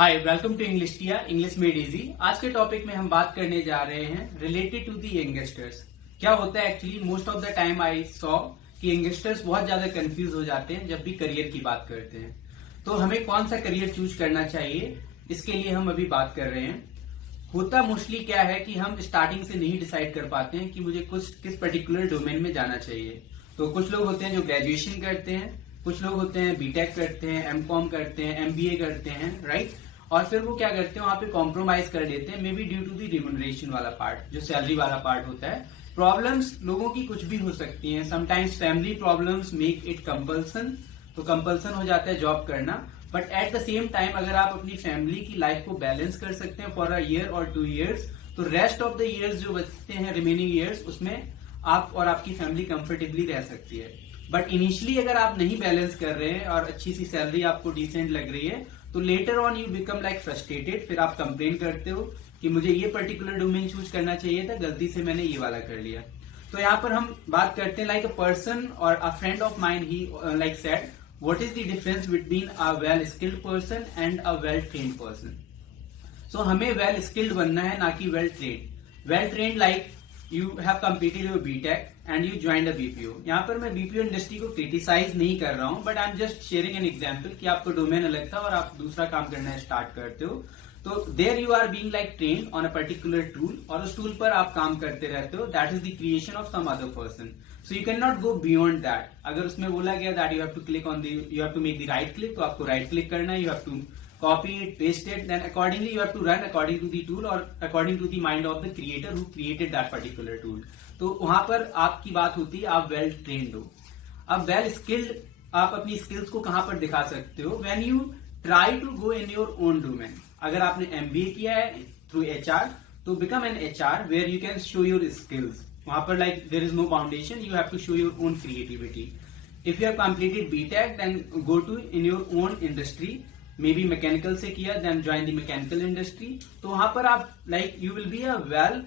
Hi, welcome to English Tia, English made easy. आज के topic में हम बात करने जा रहे हैं रिलेटेड टू दी यंगस्टर्स। क्या होता है actually, most of the time I saw कि यंगस्टर्स बहुत ज्यादा कंफ्यूज हो जाते हैं जब भी करियर की बात करते हैं। तो हमें कौन सा करियर चूज करना चाहिए, इसके लिए हम अभी बात कर रहे हैं। होता मोस्टली क्या है कि हम स्टार्टिंग से नहीं डिसाइड कर पाते हैं कि मुझे किस पर्टिकुलर डोमेन में जाना चाहिए। तो कुछ लोग होते हैं जो ग्रेजुएशन करते हैं, कुछ लोग होते हैं बीटेक करते हैं, एमकॉम करते हैं, एमबीए करते हैं, राइट। और फिर वो क्या करते हैं, वहां पे कॉम्प्रोमाइज कर देते हैं, may be due to the remuneration वाला पार्ट, जो सैलरी वाला पार्ट होता है। प्रॉब्लम्स लोगों की कुछ भी हो सकती हैं। Sometimes family problems make it compulsion, तो कंपल्सन हो जाता है जॉब करना। But at the same time अगर आप अपनी फैमिली की लाइफ को बैलेंस कर सकते हैं फॉर अ ईयर और 2 years, तो रेस्ट ऑफ द ईयर्स जो बचते हैं, रिमेनिंग ईयर्स, उसमें आप और आपकी फैमिली कंफर्टेबली रह सकती है। बट इनिशियली अगर आप नहीं बैलेंस कर रहे हैं और अच्छी सी सैलरी आपको डिसेंट लग रही है, तो later on you become like frustrated. फिर आप कंप्लेन करते हो कि मुझे ये पर्टिकुलर डोमेन चूज करना चाहिए था, गलती से मैंने ये वाला कर लिया। तो यहाँ पर हम बात करते हैं लाइक अ पर्सन और a friend of mind, he like said, what is the difference between a well skilled person and a well trained person. So हमें वेल स्किल्ड बनना है, ना कि well trained. Well trained like you have completed your BTech and you joined a BPO. यहाँ पर मैं BPO industry को criticise नहीं कर रहा हूँ, but I am just sharing an example कि आपको डोमेन अलग था और आप दूसरा काम करना स्टार्ट करते हो। तो there you are being like trained on a particular tool, और उस टूल पर आप काम करते रहते हो। That is the creation of some other person, so you can not go beyond that. अगर उसमें बोला गया that you have to click on you have to make the right click, तो आपको राइट क्लिक करना है, you have to copy it, paste it, then accordingly you have to run according to the tool or according to the mind of the creator who created that particular tool. तो वहां पर आपकी बात होती है आप वेल ट्रेन्ड हो। अब वेल स्किल्ड आप अपनी स्किल्स को कहां पर दिखा सकते हो, when you try to go in your own domain. अगर आपने एमबीए किया है थ्रू एचआर, तो become an HR where you can show your skills. वहां पर like there is no foundation, you have to show your own creativity. If you have completed B Tech, then go to in your own industry. Maybe mechanical से किया, then join the mechanical industry. तो वहां पर आप like you will be a well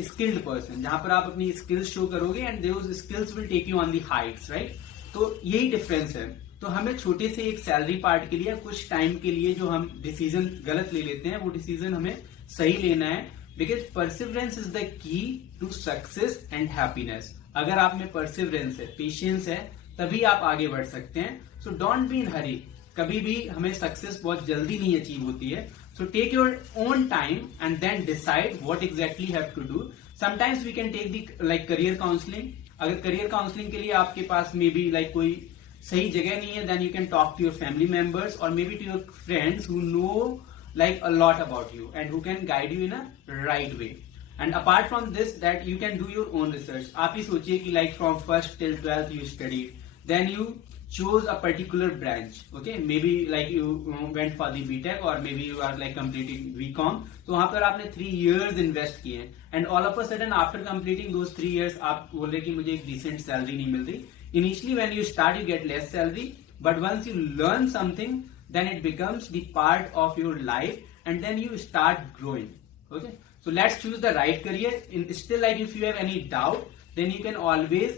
skilled person, जहां पर आप अपनी स्किल्स शो करोगे and those skills will take you on the heights, right. तो यही डिफरेंस है। तो हमें छोटे से एक सैलरी पार्ट के लिए कुछ टाइम के लिए जो हम डिसीजन गलत ले लेते हैं, वो डिसीजन हमें सही लेना है, because perseverance is the key to success and happiness. अगर आप में परसिवरेंस है, पेशेंस है, तभी आप आगे बढ़ सकते हैं। सो डोंट बी इन हरी। कभी भी हमें सक्सेस बहुत जल्दी नहीं अचीव होती है। So take your own time and then decide what exactly have to do. Sometimes we can take the like career counselling. अगर करियर काउंसलिंग के लिए आपके पास मे बी लाइक कोई सही जगह नहीं है, then you can talk to your family members और may be to your friends who know like a lot about you and who can guide you in a right way. And apart from this, that you can do your own research. आप ही सोचिए कि like from first till 12th you studied, then you chose a particular branch, okay, maybe like you went for the BTech or maybe you are like completing BCom. तो वहां पर आपने 3 years invest किए and all of a sudden after completing those 3 years आप बोल रहे कि मुझे एक decent salary नहीं मिल रही। Initially when you start you get less salary, but once you learn something, then it becomes the part of your life and then you start growing, okay. So let's choose the right career. Still, like if you have any doubt, then you can always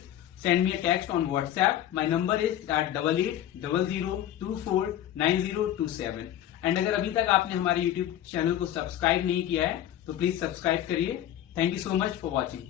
send me a text on WhatsApp. My number is that 8800249027. And अगर अभी तक आपने हमारे YouTube channel को subscribe नहीं किया है, तो प्लीज सब्सक्राइब करिए। Thank you so much for watching.